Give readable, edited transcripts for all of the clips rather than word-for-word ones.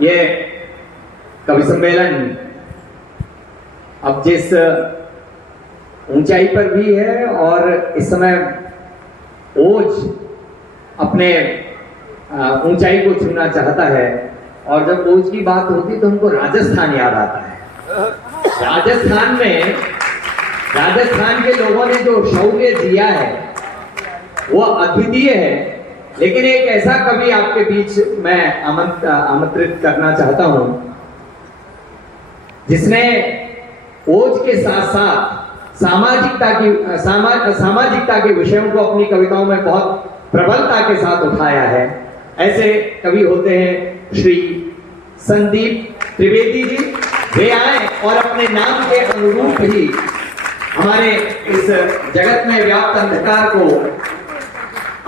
ये कवि सम्मेलन अब जिस ऊंचाई पर भी है और इस समय ओज अपने ऊंचाई को छूना चाहता है, और जब ओज की बात होती तो हमको राजस्थान याद आता है। राजस्थान के लोगों ने जो शौर्य जिया है वो अद्वितीय है। लेकिन एक ऐसा कवि आपके बीच मैं आमंत्रित करना चाहता हूं जिसने ओज के साथ साथ सामाजिकता के विषयों को अपनी कविताओं में बहुत प्रबलता के साथ उठाया है। ऐसे कवि होते हैं श्री संदीप त्रिवेदी जी। वे आए और अपने नाम के अनुरूप ही हमारे इस जगत में व्याप्त अंधकार को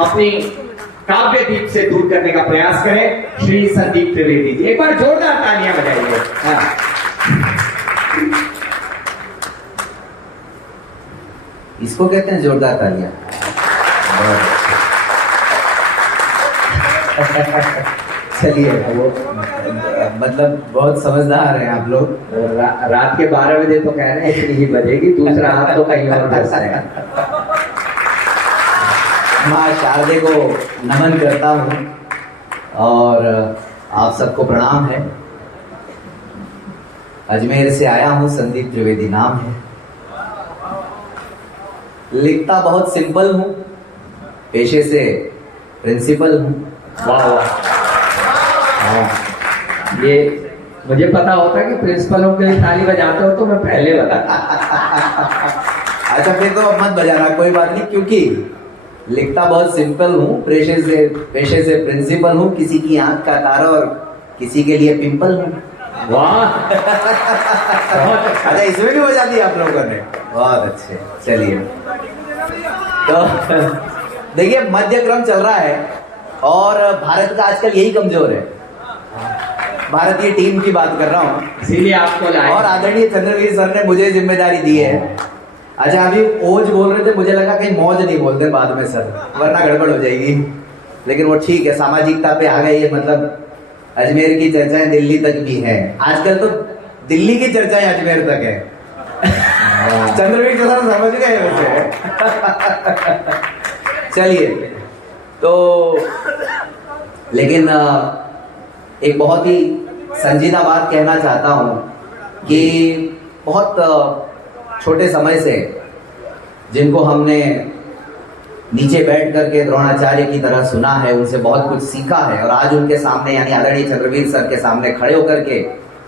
अपनी काव्य दीप से दूर करने का प्रयास करें। श्री संदीप त्रिवेदी जी, एक बार जोरदार तालियां बजाइए। इसको कहते हैं जोरदार तालियां। चलिए, वो मतलब बहुत समझदार हैं आप लोग। रात के 12 बजे तो कह रहे हैं इतनी ही बजेगी, दूसरा हाथ तो कहीं और बजता है। माँ शारदे को नमन करता हूँ और आप सबको प्रणाम है। अजमेर से आया हूँ, संदीप त्रिवेदी नाम है। लिखता बहुत सिंपल हूँ, पेशे से प्रिंसिपल हूँ। वाह वाह, ये मुझे पता होता कि प्रिंसिपलों के लिए ताली बजाते हो तो मैं पहले बता। अच्छा, फिर तो अब मत बजाना, कोई बात नहीं, क्योंकि लिखता बहुत सिंपल हूँ, पेशे से प्रिंसिपल हूँ। किसी की आंख का तारा और किसी के लिए पिंपल हूँ। वाह, अच्छा, इसमें भी बजा दिया आप लोगों ने, बहुत अच्छे। चलिए, तो देखिए, मध्य क्रम चल रहा है और भारत का आजकल यही कमजोर है। भारतीय टीम की बात कर रहा हूँ, इसीलिए आपको लाया। और आदरणीय चंद्रवीर सर ने मुझे जिम्मेदारी दी है। अच्छा, अभी ओज बोल रहे थे, मुझे लगा कहीं मौज नहीं बोलते बाद में सर, वरना गड़बड़ हो जाएगी। लेकिन वो ठीक है, सामाजिकता पे आ गई है। मतलब अजमेर की चर्चाएं दिल्ली तक भी है आजकल, तो दिल्ली की चर्चाएं अजमेर तक है। चंद्रवीर सर समझ गए वैसे। चलिए, तो लेकिन एक बहुत ही संजीदा बात कहना चाहता हूं कि बहुत छोटे समय से जिनको हमने नीचे बैठ करके द्रोणाचार्य की तरह सुना है, उनसे बहुत कुछ सीखा है, और आज उनके सामने यानी आदरणीय चंद्रवीर सर के सामने खड़े होकर के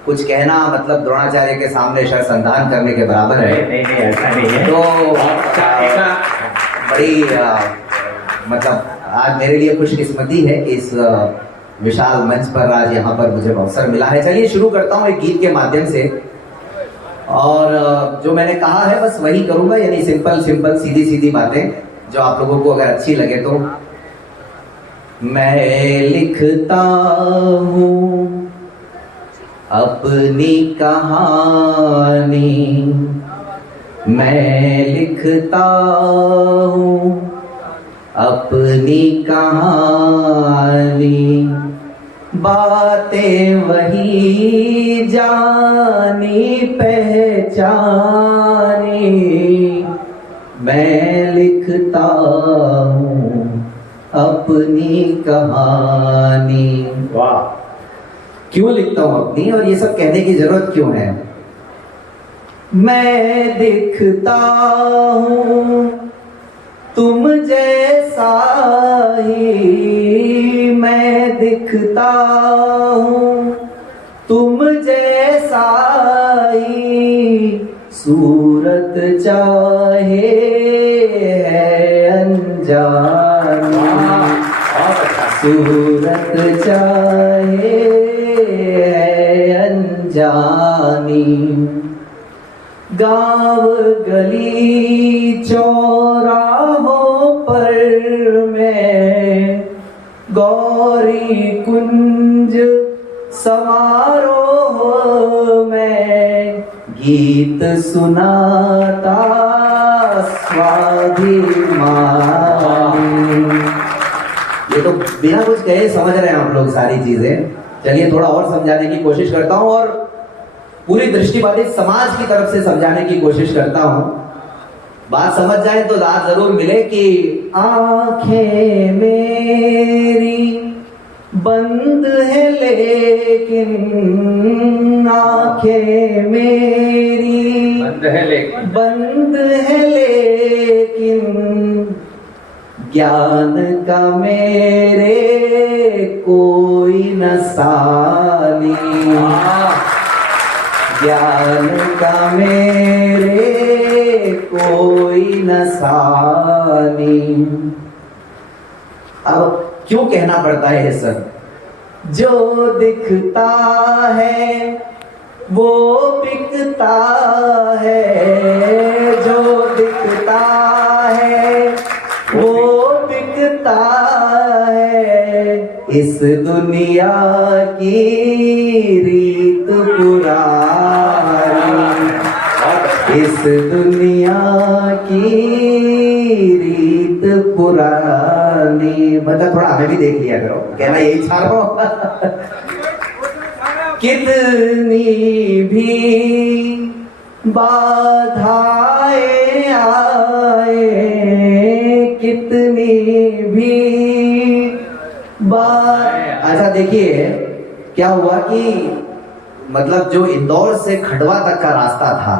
कुछ कहना मतलब द्रोणाचार्य के सामने शरसंधान करने के बराबर है। नहीं, ऐसा नहीं है। तो बड़ी मतलब आज मेरे लिए खुशकिस्मती है कि इस विशाल मंच पर आज यहाँ पर मुझे अवसर मिला है। चलिए, शुरू करता हूँ एक गीत के माध्यम से, और जो मैंने कहा है बस वही करूंगा, यानी सिंपल सीधी सीधी बातें जो आप लोगों को अगर अच्छी लगे तो। मैं लिखता हूँ अपनी कहानी, मैं लिखता हूँ अपनी कहानी, बातें वही जानी पहचानी, मैं लिखता हूँ अपनी कहानी। वाह, क्यों लिखता हूँ अपनी, और ये सब कहने की जरूरत क्यों है? मैं दिखता हूँ तुम जैसा ही, मैं दिखता हूँ तुम जैसा ही, सूरत चाहे है अनजानी, सूरत चाहे है अनजानी, गाँव गली चौराहों पर मैं, गौरी कुंज समारोह में, गीत सुनाता स्वाभिमानी। ये तो बिना कुछ कहे समझ रहे हैं आप लोग सारी चीजें। चलिए थोड़ा और समझाने की कोशिश करता हूं और पूरी दृष्टिबाधित समाज की तरफ से समझाने की कोशिश करता हूं। बात समझ जाए तो दाद जरूर मिले कि आंखें मेरी बंद है लेकिन आंखें मेरी बंद है लेकिन ज्ञान का मेरे कोई न सानी, ज्ञान का मेरे कोई न सानी। अब क्यों कहना पड़ता है ये सब? जो दिखता है वो बिकता है, जो दिखता है वो बिकता है, इस दुनिया की रीत पुरानी, इस दुनिया की रीत पुरानी। मतलब थोड़ा हमें भी देख लिया करो, कहना यही चाह रहा हूं। कितनी भी बाधाएं आए, कितनी भी अच्छा देखिए क्या हुआ कि मतलब जो इंदौर से खंडवा तक का रास्ता था,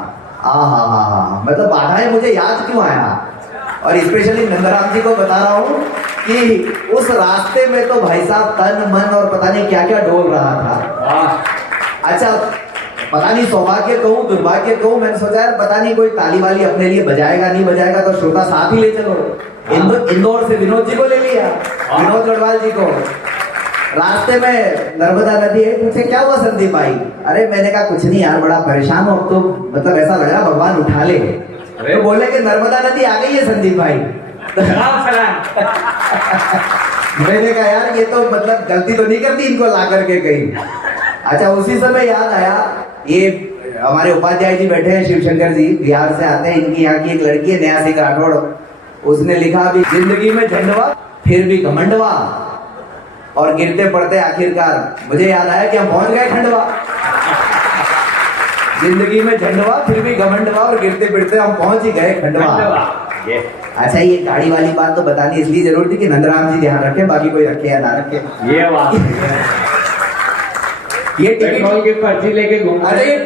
मतलब बाधाएं मुझे याद क्यों आया, और स्पेशली नंदराम जी को बता रहा हूं कि उस रास्ते में तो भाई साहब तन मन और पता नहीं क्या क्या डोल रहा था। अच्छा पता नहीं सौभाग्य कहूं दुर्भाग्य कहूं, मैंने सोचा यार पता नहीं कोई ताली वाली अपने लिए बजाएगा नहीं बजाएगा तो श्रोता साथ ही ले चलो। इंदौर से विनोद जी को ले लिया, विनोद गढ़वाल जी को। रास्ते में नर्मदा नदी है, पूछे क्या हुआ संदीप भाई? अरे मैंने कहा कुछ नहीं यार बड़ा परेशान हूं, तो मतलब ऐसा लग रहा भगवान उठा ले। तो बोले कि नर्मदा नदी आ गई है संदीप भाई। मैंने कहा यार ये तो मतलब गलती तो नहीं करती इनको ला करके कहीं। अच्छा उसी समय याद आया, ये हमारे उपाध्याय जी बैठे हैं शिवशंकर जी, बिहार से आते हैं, इनकी यहाँ की एक लड़की है नया सिंह राठौड़, उसने लिखा भी जिंदगी में झंडवा फिर भी घमंडवा और गिरते पड़ते आखिरकार। मुझे याद आया कि हम पहुंच गए खंडवा। जिंदगी में झंडवा फिर भी घमंडवा और गिरते पिटते हम पहुंच ही गए खंडवा। अच्छा ये गाड़ी वाली बात तो बतानी इसलिए जरूर थी कि नंदराम जी ध्यान रखें, बाकी कोई रखे या ना रखे। ये बात ये टिकट की पर्ची लेके घूम, अरे ये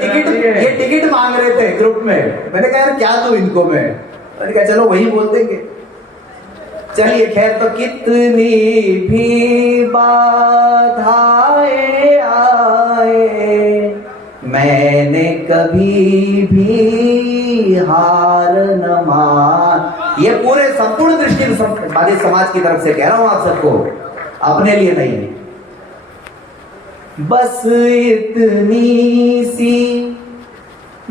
टिकट मांग रहे थे ग्रुप में। मैंने कहा यार क्या दूं इनको मैंने कहा चलो वही बोल देंगे। चलिए खैर, तो कितनी भी बाधाएं आए मैंने कभी भी हार न मान। ये पूरे संपूर्ण दृष्टि बाधित समाज की तरफ से कह रहा हूं आप सबको, अपने लिए नहीं। बस इतनी सी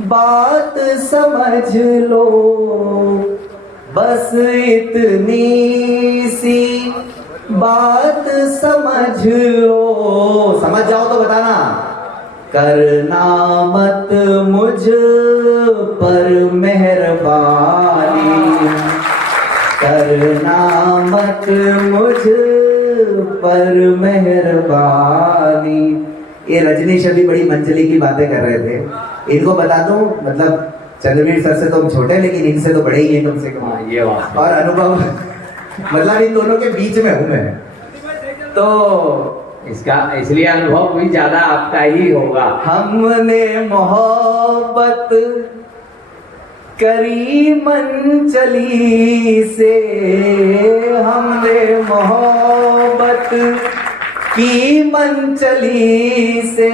बात समझ लो, बस इतनी सी बात समझ लो, समझ जाओ तो बताना। करना मत मुझ पर मेहरबानी, करना मत मुझ पर मेहरबानी। ये रजनीश अभी बड़ी मंजली की बातें कर रहे थे, इनको बता दूं मतलब चंद्रवीर सर से तो हम छोटे लेकिन इनसे तो बड़े ही हैं कम से कम। ये बात और अनुभव मतलब इन दोनों के बीच में हूं मैं, तो इसका इसलिए अनुभव भी ज्यादा आपका ही होगा। हमने मोहब्बत करी मंचली से, हमने मोहब्बत की मंचली से,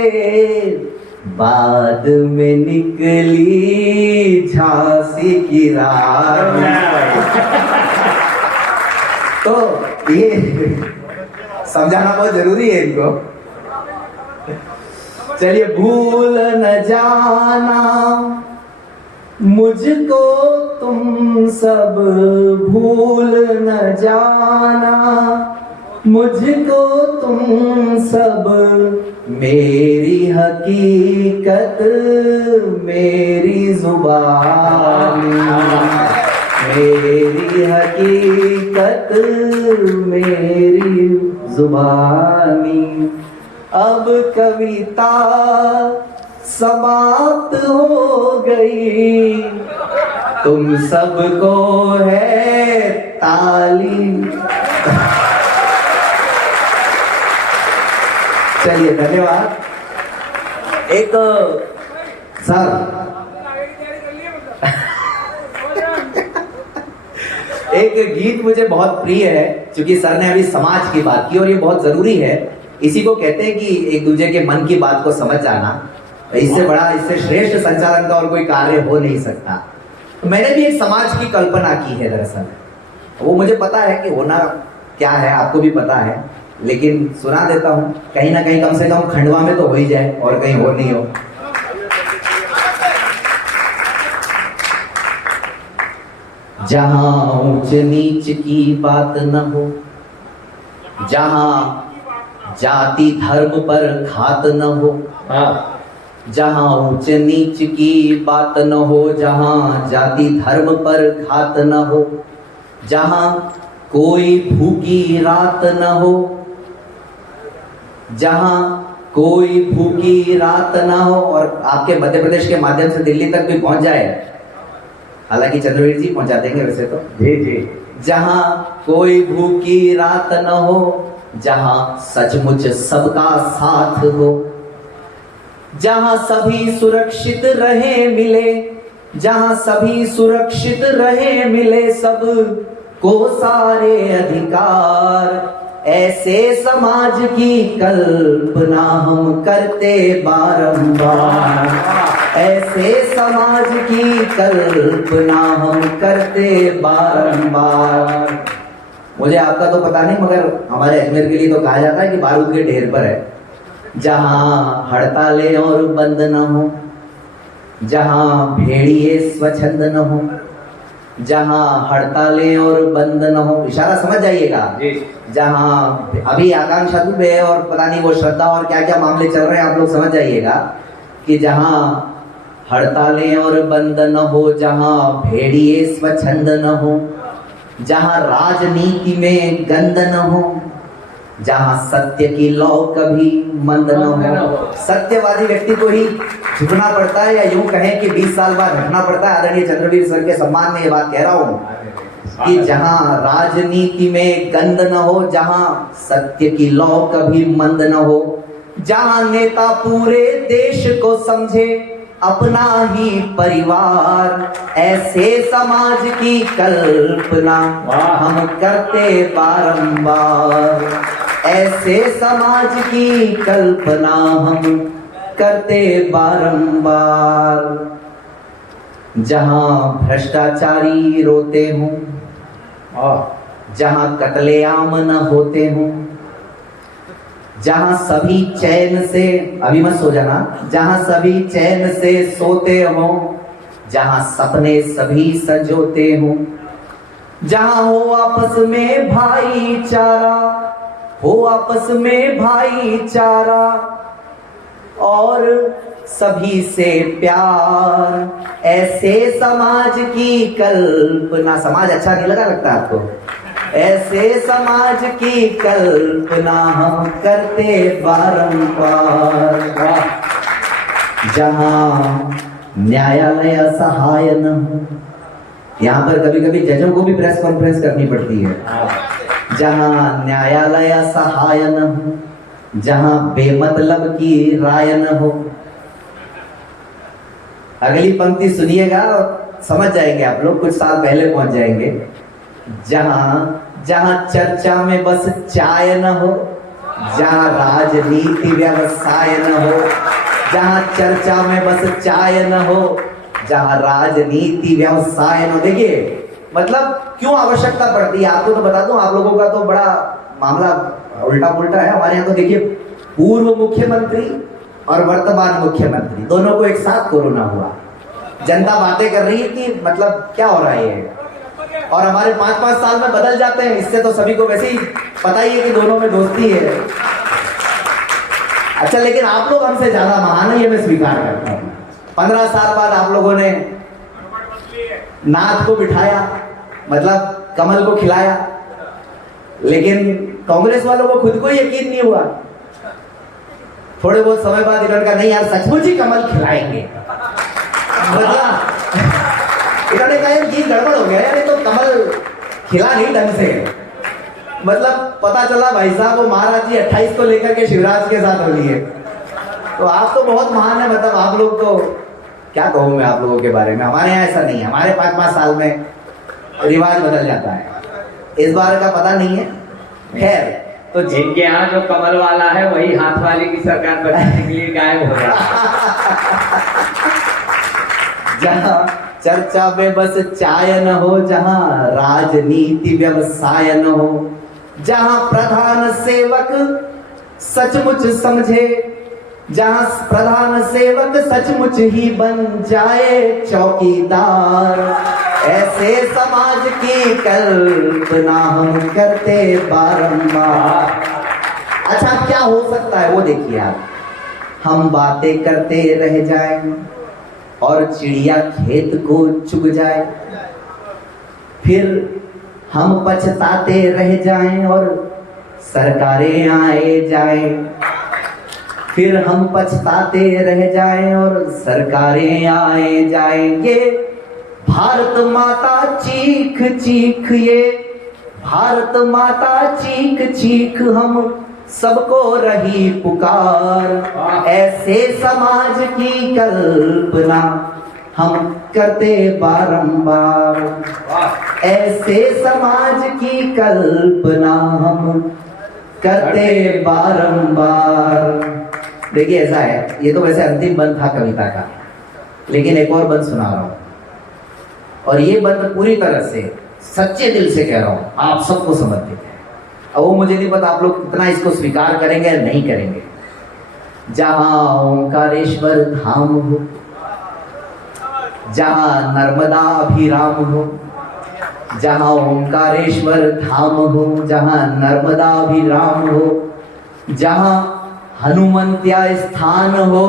बाद में निकली झांसी की रानी। तो ये समझाना बहुत जरूरी है इनको। चलिए, भूल न जाना मुझको तुम सब, भूल न जाना मुझको तुम सब, मेरी हकीकत मेरी जुबानी, मेरी हकीकत मेरी जुबानी। अब कविता समाप्त हो गई, तुम सबको है ताली। चलिए धन्यवाद। एक सर एक गीत मुझे बहुत प्रिय है, क्योंकि सर ने अभी समाज की बात की और ये बहुत जरूरी है। इसी को कहते हैं कि एक दूसरे के मन की बात को समझ जाना। इससे बड़ा, इससे श्रेष्ठ संचालन का और कोई कार्य हो नहीं सकता। तो मैंने भी एक समाज की कल्पना की है दरअसल। वो मुझे पता है कि होना क्या है, आपको भी पता है, लेकिन सुना देता हूँ। कहीं ना कहीं कम से कम खंडवा में तो हो ही जाए और कहीं हो नहीं हो। जहां ऊंच नीच की बात न हो, जहां जाति धर्म पर घात न हो, जहां ऊंच नीच की बात न हो, जहां जाति धर्म पर घात न हो, जहां कोई भूखी रात न हो, जहां कोई भूखी रात न हो। और आपके मध्य प्रदेश के माध्यम से दिल्ली तक भी पहुंच जाए, हालांकि चंद्रवीर जी पहुंचा देंगे वैसे तो। जी जी। जहां कोई भूखी रात न हो, जहां सचमुच सबका साथ हो, जहां सभी सुरक्षित रहे मिले, जहां सभी सुरक्षित रहे मिले सब को सारे अधिकार। ऐसे समाज की कल्पना हम करते बारंबार, ऐसे समाज की कल्पना हम करते बारंबार। मुझे आपका तो पता नहीं, मगर हमारे अजमेर के लिए तो कहा जाता है कि बारूद के ढेर पर है। जहां हड़तालें और बंद न हो, जहां भेड़िए स्वच्छंद न हो, जहां हड़तालें और बंद न हो, इशारा समझ जाइएगा। जहां अभी आकांक्षा दुबे है और पता नहीं वो श्रद्धा और क्या क्या मामले चल रहे हैं, आप लोग समझ जाइएगा कि जहां हड़तालें और बंद न हो, जहां भेड़िए स्वच्छंद न हो, जहां राजनीति में गंद न हो, जहां सत्य की लौ कभी मंद न हो। सत्यवादी व्यक्ति को ही झुकना पड़ता है, या यूं कहें कि 20 साल बाद हटना पड़ता है। आदरणीय चंद्रवीर सर के सम्मान में ये बात कह रहा हूं कि जहां राजनीति में गंद न हो, जहां सत्य की लौ कभी मंद न हो, जहां नेता पूरे देश को समझे अपना ही परिवार। ऐसे समाज की कल्पना हम करते बारंबार, ऐसे समाज की कल्पना हम करते बारंबार। जहां भ्रष्टाचारी रोते हों, जहां कत्लेआम न होते हों, जहां सभी चैन से, अभी मत सो जाना, जहां सभी चैन से सोते हों, जहां सपने सभी संजोते हों, जहां हो आपस में भाईचारा, हो आपस में भाईचारा और सभी से प्यार। ऐसे समाज की कल्पना, समाज अच्छा नहीं लगा लगता आपको? ऐसे समाज की कल्पना हम करते बारंबार। जहां न्यायालय असहाय न हो, यहाँ पर कभी कभी जजों को भी प्रेस कॉन्फ्रेंस करनी पड़ती है। जहां न्यायालय असहाय न हो, जहां बेमतलब की राय न हो। अगली पंक्ति सुनिएगा और समझ जाएंगे आप लोग, कुछ साल पहले पहुंच जाएंगे। जहां चर्चा में बस चाय न हो, जहां राजनीति व्यवसाय न हो, जहां चर्चा में बस चाय न हो, जहां राजनीति व्यवसाय न हो। देखिए मतलब क्यों आवश्यकता पड़ती है, आपको तो बता दूं, आप लोगों का तो बड़ा मामला उल्टा पुल्टा है। हमारे यहाँ तो देखिए पूर्व मुख्यमंत्री और वर्तमान मुख्यमंत्री दोनों को एक साथ कोरोना हुआ। जनता बातें कर रही है कि मतलब क्या हो रहा है ये, और हमारे 5-5 साल में बदल जाते हैं। इससे तो सभी को वैसे ही पता ही है कि दोनों में दोस्ती है। अच्छा, लेकिन आप लोग हमसे ज्यादा महान है, ये मैं स्वीकार करता हूँ। 15 साल बाद आप लोगों ने नाथ को बिठाया, मतलब कमल को खिलाया, लेकिन कांग्रेस वालों को खुद को यकीन नहीं हुआ। थोड़े बहुत समय बाद इन्होंने कहा नहीं यार सचमुच ही कमल खिलाएंगे। मतलब इन्होंने कहा यार ये गड़बड़ हो गया यार, ये तो कमल खिला नहीं ढंग से। मतलब पता चला भाई साहब वो महाराज जी 28 को लेकर के शिवराज के साथ हो लिए। तो आप तो बहुत महान है, मतलब आप लोग तो क्या कहूँ मैं आप लोगों के बारे में। हमारे यहाँ ऐसा नहीं है, हमारे 5-5 साल में रिवाज बदल जाता है, इस बार का पता नहीं है। खैर तो जिनके यहाँ जो कमल वाला है वही हाथ वाले की सरकार बनाने के लिए गायब हो रहा है। जहाँ चर्चा में बस चाय न हो, जहाँ राजनीति व्यवसाय न हो, जहाँ प्रधान सेवक सचमुच समझे, जहाँ प्रधान सेवक सचमुच ही बन जाए चौकीदार, ऐसे समाज की कल्पना हम करते बारंबार। अच्छा क्या हो सकता है वो देखिए आप, हम बातें करते रह जाएं और चिड़िया खेत को चुग जाए, फिर हम पछताते रह जाएं और सरकारें आए जाएं, फिर हम पछताते रह जाएं और सरकारें आए जाएं। ये भारत माता चीख चीख, ये भारत माता चीख चीख हम सबको रही पुकार, ऐसे समाज की कल्पना हम करते बारंबार, ऐसे समाज की कल्पना हम करते बारंबार। देखिए ऐसा है, ये तो वैसे अंतिम बंद था कविता का, लेकिन एक और बंद सुना रहा हूं, और ये बंद पूरी तरह से सच्चे दिल से कह रहा हूं, आप सबको समर्पित है। अब वो मुझे नहीं पता आप लोग कितना इसको स्वीकार करेंगे या नहीं करेंगे। जहां ओंकारेश्वर धाम हो, जहां नर्मदा अभिराम हो, जहां ओंकारेश्वर धाम हो, जहां नर्मदा अभिराम हो, जहां हनुमंत्या स्थान हो,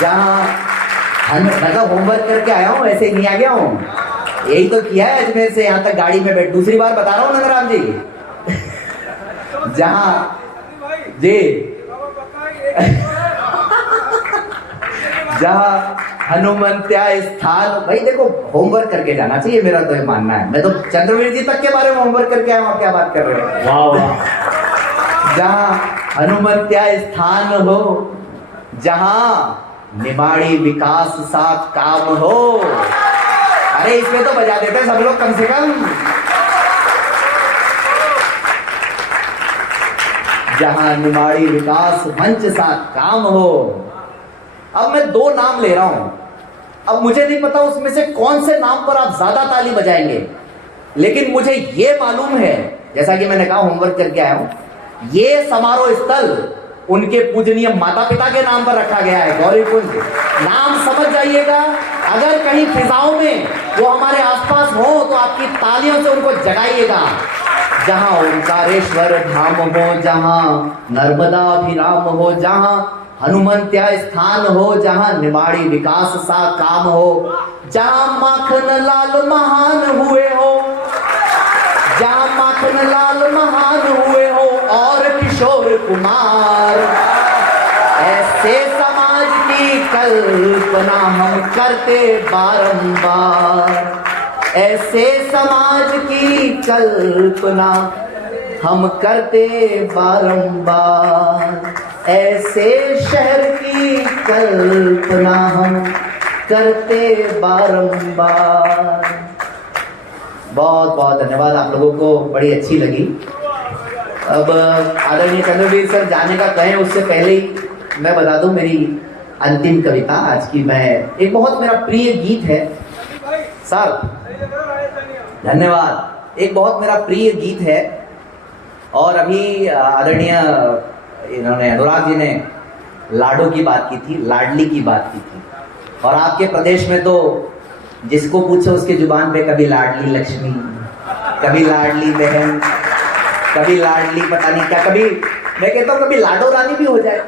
जहां लगा होमवर्क करके आया हूं, ऐसे नहीं आ गया हूं, यही तो किया है अजमेर से यहाँ तक गाड़ी में बैठ, दूसरी बार बता रहा हूँ नंदराम जी। जहाँ जी जहाँ हनुमंत्या स्थान, भाई देखो होमवर्क करके जाना चाहिए, मेरा तो ये मानना है। मैं तो चंद्रवीर जी तक के बारे में होमवर्क करके आया हूँ, आप क्या बात कर रहे हो। वाह वाह। जहाँ हनुमंत्या स्थान हो, जहाँ निमाड़ी विकास सा काम हो, अरे इसमें तो बजा देते सब लोग कम से कम। जहां निमाड़ी विकास मंच सा काम हो। अब मैं 2 नाम ले रहा हूं, अब मुझे नहीं पता उसमें से कौन से नाम पर आप ज्यादा ताली बजाएंगे, लेकिन मुझे ये मालूम है, जैसा कि मैंने कहा होमवर्क करके आया हूं, ये समारोह स्थल उनके पूजनीय माता पिता के नाम पर रखा गया है, गौरीकुंज। नाम समझ जाइएगा, अगर कहीं फिजाओं में वो हमारे आसपास हो तो आपकी तालियों से उनको जगाइएगा। जहां ओंकारेश्वर धाम हो, जहां नर्मदा अभिराम हो, जहां हनुमंत्या स्थान हो, जहां निमाड़ी विकास सा काम हो, जहां माखन लाल महान हुए हो, जहां माखन लाल महान हुए हो और किशोर कुमार, ऐसे समाज की कल्पना हम करते बारंबार, ऐसे समाज की कल्पना हम करते बारंबार, ऐसे शहर की कल्पना हम करते बारंबार। बहुत बहुत धन्यवाद, आप लोगों को बड़ी अच्छी लगी। अब आदरणीय चंद्रवीर सर जाने का कहें उससे पहले ही मैं बता दूं मेरी अंतिम कविता आज की। मैं एक बहुत मेरा प्रिय गीत है सर, धन्यवाद, एक बहुत मेरा प्रिय गीत है, और अभी आदरणीय इन्होंने अनुराग जी ने लाडो की बात की थी, लाडली की बात की थी, और आपके प्रदेश में तो जिसको पूछो उसके जुबान पे कभी लाडली लक्ष्मी, कभी लाडली बहन, कभी लाडली पता नहीं क्या, कभी मैं कहता हूँ कभी लाडो रानी भी हो जाए।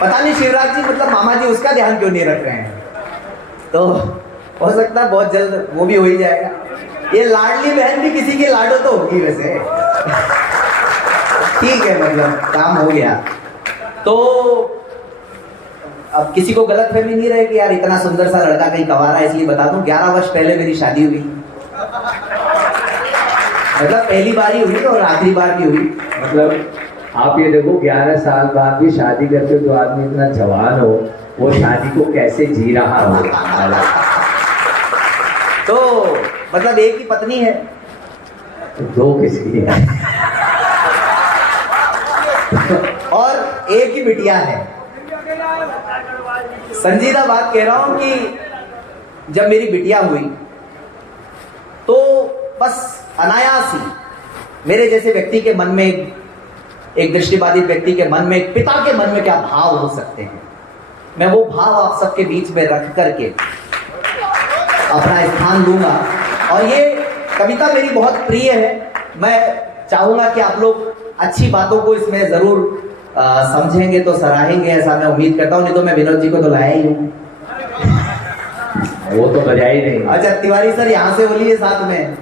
पता नहीं शिवराज जी मतलब मामा जी उसका ध्यान क्यों नहीं रख रहे हैं, तो हो सकता है बहुत जल्द वो भी हो ही जाएगा। ये लाडली बहन भी किसी की लाडो तो होगी वैसे। ठीक है, मतलब काम हो गया। तो अब किसी को गलत फहमी नहीं रहे कि यार इतना सुंदर सा लड़का कहीं कवारा है, इसलिए बता दूं 11 वर्ष पहले मेरी शादी हुई। मतलब पहली बार ही हुई और आखिरी बार भी हुई। मतलब आप ये देखो 11 साल बाद भी शादी करके जो आदमी इतना जवान हो वो शादी को कैसे जी रहा हो। तो मतलब एक ही पत्नी है, तो दो किसकी है? और एक ही बिटिया है। संजीदा बात कह रहा हूं कि जब मेरी बिटिया हुई तो बस अनायास ही मेरे जैसे व्यक्ति के मन में, एक दृष्टिबाधित व्यक्ति के मन में, एक पिता के मन में क्या भाव हो सकते हैं, मैं वो भाव आप सबके बीच में रख करके अपना स्थान लूंगा। और ये कविता मेरी बहुत प्रिय है। मैं चाहूंगा कि आप लोग अच्छी बातों को इसमें जरूर समझेंगे तो सराहेंगे, ऐसा मैं उम्मीद करता हूँ। नहीं तो मैं विनोद जी को तो लाया ही हूँ। वो तो बजा ही नहीं। अच्छा तिवारी सर यहाँ से बोलिए साथ में।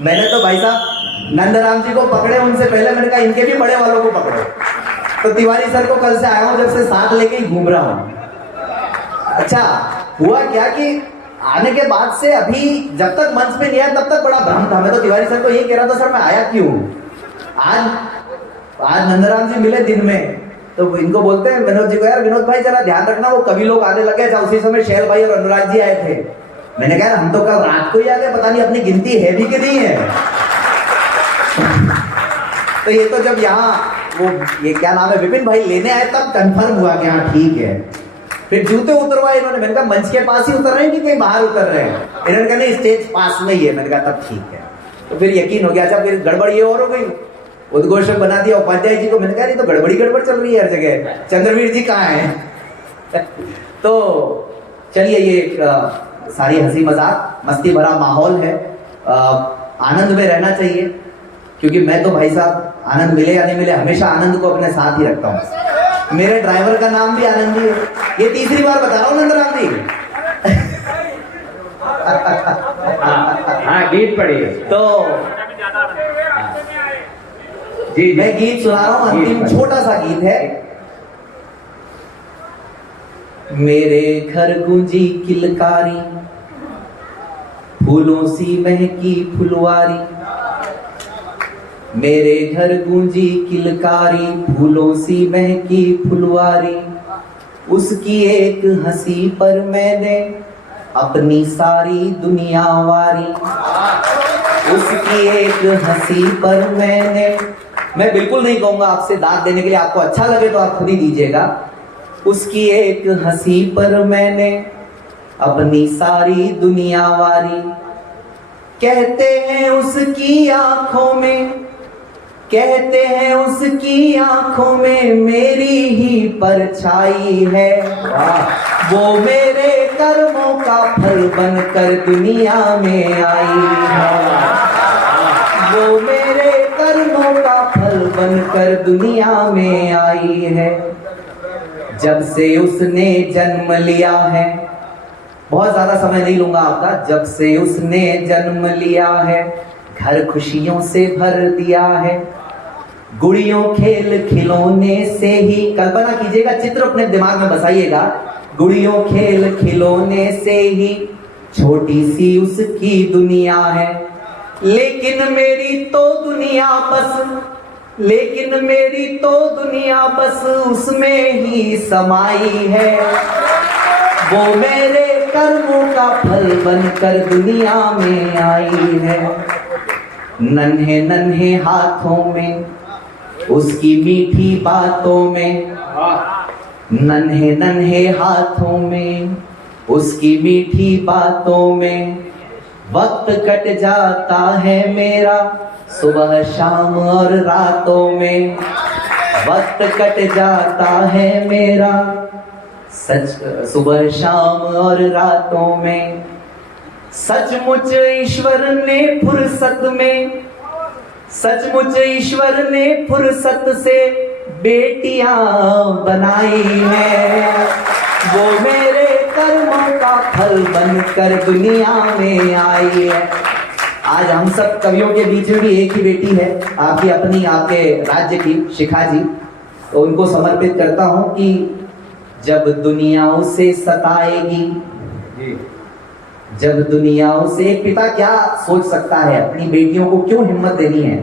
मैंने तो भाई साहब नंदराम जी को पकड़े, उनसे पहले मैंने कहा इनके भी बड़े वालों को पकड़ो। तो तिवारी सर को कल से आया हूँ, जब से साथ लेके ही घूम रहा हूँ। अच्छा हुआ क्या कि आने के बाद से अभी जब तक मंच पे नहीं आया तब तक बड़ा भ्रम था। मैं तो तिवारी सर को ये कह रहा था, सर मैं आया क्यों? आज नंदराम जी मिले दिन में, तो इनको बोलते हैं विनोद जी को, यार विनोद भाई जरा ध्यान रखना वो कभी लोग आने लगे। था उसी समय शैल भाई और अनुराग जी आए थे। मैंने कहा हम तो कल रात को ही आ गए, पता नहीं अपनी गिनती है भी कि नहीं है। तो ये तो जब यहाँ वो ये क्या नाम है विपिन भाई लेने आए तब कंफर्म हुआ कि हाँ ठीक है। फिर जूते उतरवाए इन्होंने। मैंने कहा मंच के पास ही उतर रहे हैं कि कहीं बाहर उतर रहे हैं? इन्होंने कहा नहीं स्टेज पास में ही है। मैंने कहा तब ठीक है। तो फिर यकीन हो गया। अच्छा फिर गड़बड़ ये और हो गई, उद्घोषक बना दिया उपाध्याय जी को। मैंने कहा नहीं तो गड़बड़ी गड़बड़ चल रही है हर जगह, चंद्रवीर जी कहाँ हैं? तो चलिए ये एक सारी हंसी मजाक मस्ती भरा माहौल है, आनंद में रहना चाहिए। क्योंकि मैं तो भाई साहब आनंद मिले या नहीं मिले हमेशा आनंद को अपने साथ ही रखता हूँ। मेरे ड्राइवर का नाम भी आनंद ही है। ये तीसरी बार बता रहा हूँ नंदराम जी। हाँ गीत पढ़िए। तो जी मैं गीत सुना रहा हूँ, अंतिम छोटा सा गीत है। मेरे घर गूंजी किलकारी, फूलों सी महकी फुलवारी। मेरे घर गूंजी किलकारी, फूलों सी महकी फुलवारी। उसकी एक हंसी पर मैंने अपनी सारी दुनिया वारी। उसकी एक हंसी पर मैं बिल्कुल नहीं कहूंगा आपसे दाद देने के लिए, आपको अच्छा लगे तो आप खुद ही दीजिएगा। उसकी एक हंसी पर मैंने अपनी सारी दुनिया वारी। कहते हैं उसकी आंखों में, कहते हैं उसकी आंखों में मेरी ही परछाई है। वो मेरे कर्मों का फल बनकर दुनिया में आई है। वो मेरे कर्मों का फल बनकर दुनिया में आई है। जब से उसने जन्म लिया है, बहुत ज्यादा समय नहीं लूंगा आपका। जब से उसने जन्म लिया है, घर खुशियों से भर दिया है। गुड़ियों खेल खिलौने से ही, कल्पना कीजिएगा, चित्र अपने दिमाग में बसाइएगा। गुड़ियों खेल खिलौने से ही छोटी सी उसकी दुनिया है। लेकिन मेरी तो दुनिया बस उसमें ही समाई है। वो मेरे कर्मों का फल बनकर दुनिया में आई है। नन्हे नन्हे हाथों में, उसकी मीठी बातों में, नन्हे नन्हे हाथों में, उसकी मीठी बातों में वक्त कट जाता है मेरा सुबह शाम और रातों में। वक्त कट जाता है मेरा सुबह शाम और रातों में। सचमुच ईश्वर ने फुर्सत से बेटियां बनाई हैं। वो मेरे कर्मों का फल बनकर दुनिया में आई है। आज हम सब कवियों के बीच में भी एक ही बेटी है, आपकी अपनी, आपके राज्य की, शिखा जी। तो उनको समर्पित करता हूं कि जब दुनिया उसे सताएगी, जब दुनिया उसे, एक पिता क्या सोच सकता है, अपनी बेटियों को क्यों हिम्मत देनी है।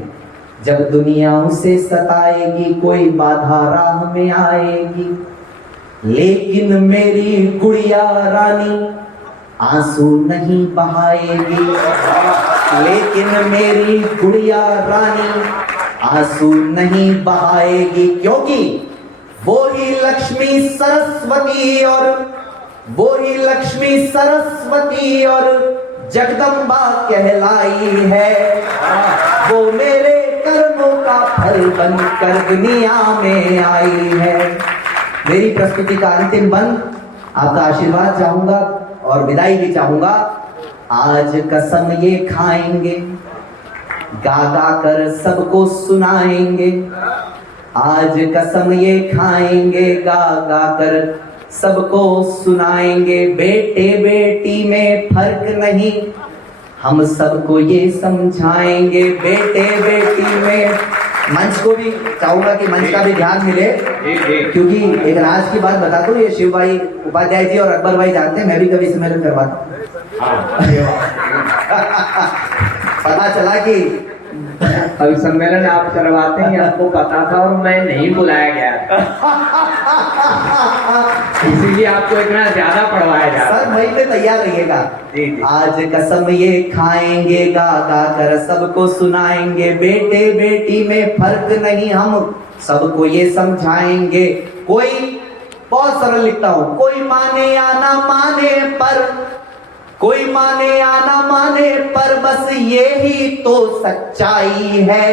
जब दुनिया उसे सताएगी, कोई बाधा राह में आएगी, लेकिन मेरी गुड़िया रानी आंसू नहीं बहाएगी, लेकिन मेरी गुड़िया रानी आंसू नहीं बहाएगी, क्योंकि वो ही लक्ष्मी सरस्वती और जगदम्बा कहलाई है। वो मेरे कर्मों का फल बनकर दुनिया में आई है। मेरी प्रस्तुति का अंतिम बंद, आपका आशीर्वाद चाहूंगा और विदाई भी चाहूंगा। आज कसम ये खाएंगे, गा गा कर सबको सुनाएंगे। आज कसम ये खाएंगे, गा गा कर सबको सुनाएंगे। बेटे बेटी में फर्क नहीं, हम सबको ये समझाएंगे। बेटे बेटी में, मंच को भी चाहूंगा कि मंच का भी ध्यान मिले, क्योंकि एक राज की बात बता दूं, ये शिव भाई उपाध्याय जी और अकबर भाई जानते हैं, मैं भी कभी सम्मेलन करवाता हूं। पता चला कि अभी सम्मेलन आप करवाते हैं, आपको पता था और मैं नहीं बुलाया गया इसीलिए आपको इतना ज्यादा पढ़वाया जा रहा है। सर वहीं पे तैयार रहिएगा। जी जी। आज कसम ये खाएंगे, गा गा कर सबको सुनाएंगे। बेटे बेटी में फर्क नहीं, हम सबको ये समझाएंगे। कोई, बहुत सरल लिखता हूं, कोई माने या ना माने पर, कोई माने या ना माने पर, बस ये ही तो सच्चाई है।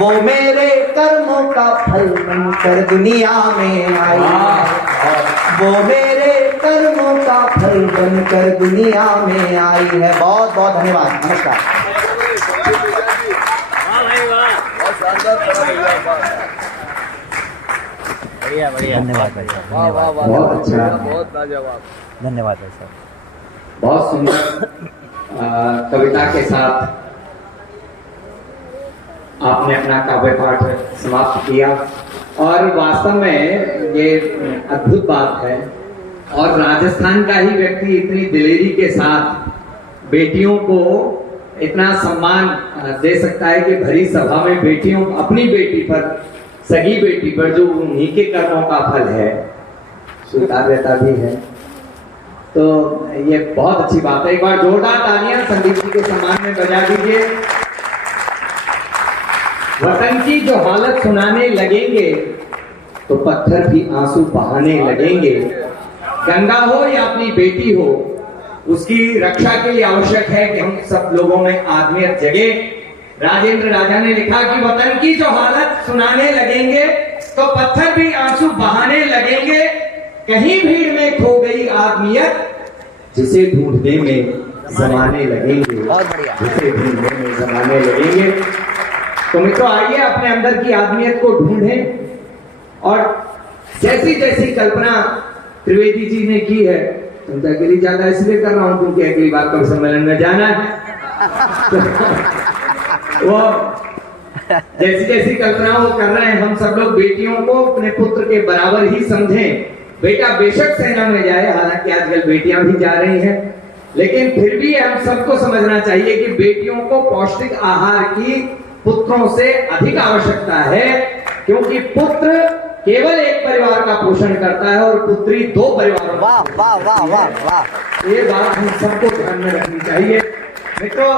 वो मेरे कर्मों का फल बनकर दुनिया में आई है। वो मेरे कर्मों का फल बनकर दुनिया में आई है। बहुत बहुत धन्यवाद, नमस्कार। बढ़िया बढ़िया, धन्यवाद भाई साहब, वाह वाह वाह, बहुत अच्छा, बहुत लाजवाब। धन्यवाद भाई साहब। बहुत सुंदर कविता के साथ आपने अपना काव्य पाठ समाप्त किया और वास्तव में ये अद्भुत बात है। और राजस्थान का ही व्यक्ति इतनी दिलेरी के साथ बेटियों को इतना सम्मान दे सकता है कि भरी सभा में बेटियों, अपनी बेटी पर, सगी बेटी पर, जो उन्हीं के कर्मों का फल है, स्वीकार्यता भी है। तो ये बहुत अच्छी बात है। एक बार जोरदार तालियां संदीप जी के सम्मान में बजा दीजिए। वतन की जो हालत सुनाने लगेंगे तो पत्थर भी आंसू बहाने लगेंगे। गंगा हो या अपनी बेटी हो, उसकी रक्षा के लिए आवश्यक है कि हम सब लोगों में आत्मीयत जगे। राजेंद्र राजा ने लिखा कि वतन की जो हालत सुनाने लगेंगे तो पत्थर भी आंसू बहाने लगेंगे। कहीं भीड़ में खो गई आत्मीयत, जिसे ढूंढने में जमाने लगेंगे, जिसे ढूंढने में जमाने लगेंगे। तो मित्रों, आइए अपने अंदर की आत्मीयत को ढूंढें और जैसी जैसी कल्पना त्रिवेदी जी ने की है, तुम तो अकेली ज्यादा इसलिए कर रहा हूं क्योंकि अगली बार कभी सम्मेलन में जाना है। वो जैसी जैसी कल्पना वो कर रहे हैं, हम सब लोग बेटियों को अपने पुत्र के बराबर ही समझें। बेटा बेशक सेना में जाए, हालांकि आजकल बेटियां भी जा रही हैं, लेकिन फिर भी हम सबको समझना चाहिए कि बेटियों को पौष्टिक आहार की पुत्रों से अधिक आवश्यकता है, क्योंकि पुत्र केवल एक परिवार का पोषण करता है और पुत्री दो परिवारों का। वाह वाह वाह वाह वाह, ये बात हम सबको ध्यान में रखनी चाहिए। मित्रों,